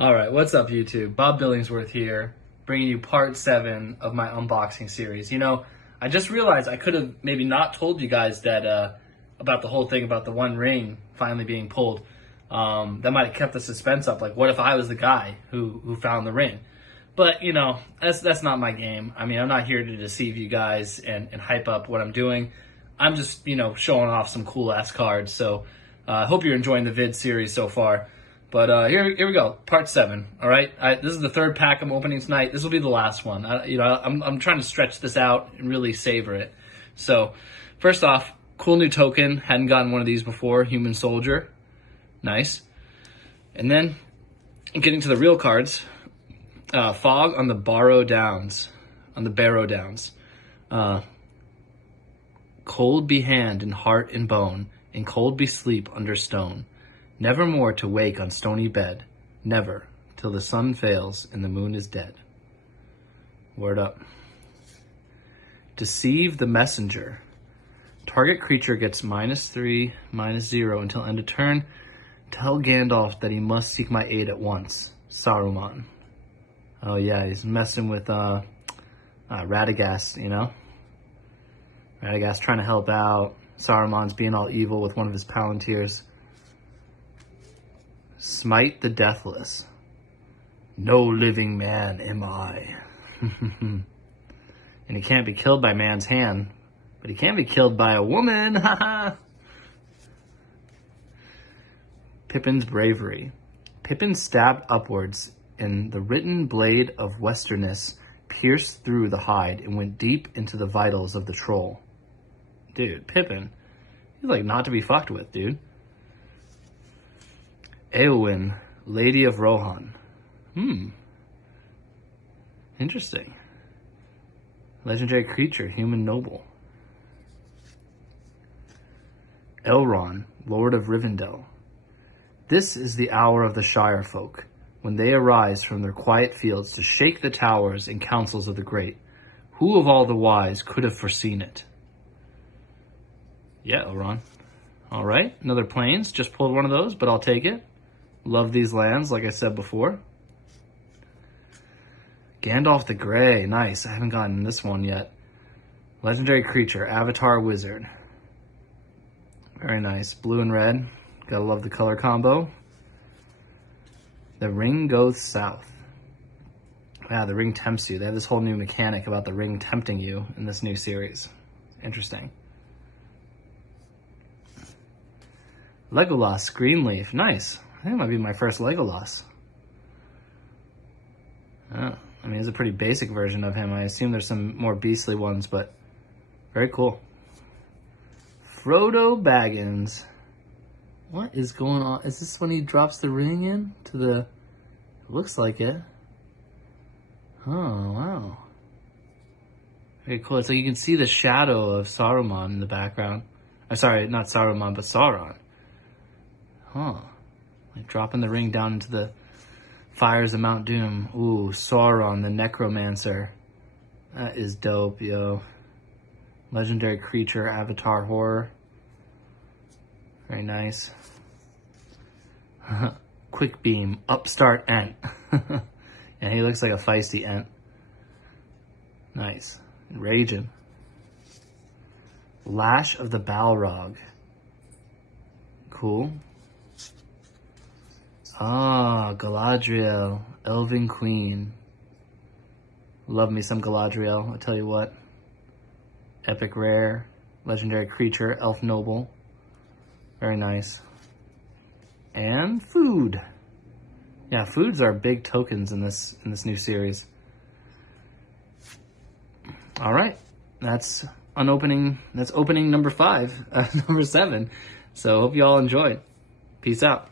All right, what's up, YouTube? Bob Billingsworth here, bringing you part 7 of my unboxing series. You know, I just realized I could have maybe not told you guys that about the whole thing about the one ring finally being pulled. That might have kept the suspense up. Like, what if I was the guy who found the ring? But you know, that's not my game. I mean, I'm not here to deceive you guys and hype up what I'm doing. I'm just showing off some cool ass cards. So I hope you're enjoying the vid series so far. But here we go, part 7. All right, this is the third pack I'm opening tonight. This will be the last one. I'm trying to stretch this out and really savor it. So, first off, cool new token. Hadn't gotten one of these before. Human Soldier, nice. And then, getting to the real cards, Fog on the Barrow Downs, Cold be hand and heart and bone, and cold be sleep under stone. Never more to wake on stony bed, never, till the sun fails and the moon is dead. Word up. Deceive the messenger. Target creature gets -3, -0 until end of turn. Tell Gandalf that he must seek my aid at once. Saruman. Oh yeah, he's messing with Radagast, you know? Radagast trying to help out. Saruman's being all evil with one of his Palantirs. Smite the deathless. No living man am I. And he can't be killed by man's hand, but he can be killed by a woman. Pippin's bravery. Pippin stabbed upwards, and the written blade of Westerness pierced through the hide and went deep into the vitals of the troll. Dude, Pippin, he's like not to be fucked with, dude. Eowyn, Lady of Rohan. Interesting. Legendary creature, human noble. Elrond, Lord of Rivendell. This is the hour of the Shire folk, when they arise from their quiet fields to shake the towers and councils of the great. Who of all the wise could have foreseen it? Yeah, Elrond. All right, another Plains. Just pulled one of those, but I'll take it. Love these lands, like I said before. Gandalf the Grey. Nice. I haven't gotten this one yet. Legendary creature. Avatar Wizard. Very nice. Blue and red. Gotta love the color combo. The ring goes south. Yeah, the ring tempts you. They have this whole new mechanic about the ring tempting you in this new series. Interesting. Legolas Greenleaf. Nice. I think it might be my first Legolas. I mean, it's a pretty basic version of him. I assume there's some more beastly ones, but very cool. Frodo Baggins. What is going on? Is this when he drops the ring in to the... Looks like it. Oh, wow. Very cool. It's like you can see the shadow of Saruman in the background. Sorry, not Saruman, but Sauron. Huh. Like dropping the ring down into the fires of Mount Doom. Ooh, Sauron, the Necromancer. That is dope, yo. Legendary creature, Avatar horror. Very nice. Quick Beam, Upstart Ent. And he looks like a feisty Ent. Nice. Raging. Lash of the Balrog. Cool. Ah, Galadriel, Elven Queen. Love me some Galadriel, I'll tell you what. Epic rare, legendary creature, elf noble. Very nice. And food. Yeah, foods are big tokens in this new series. All right, that's opening number 5, number 7. So hope you all enjoyed. Peace out.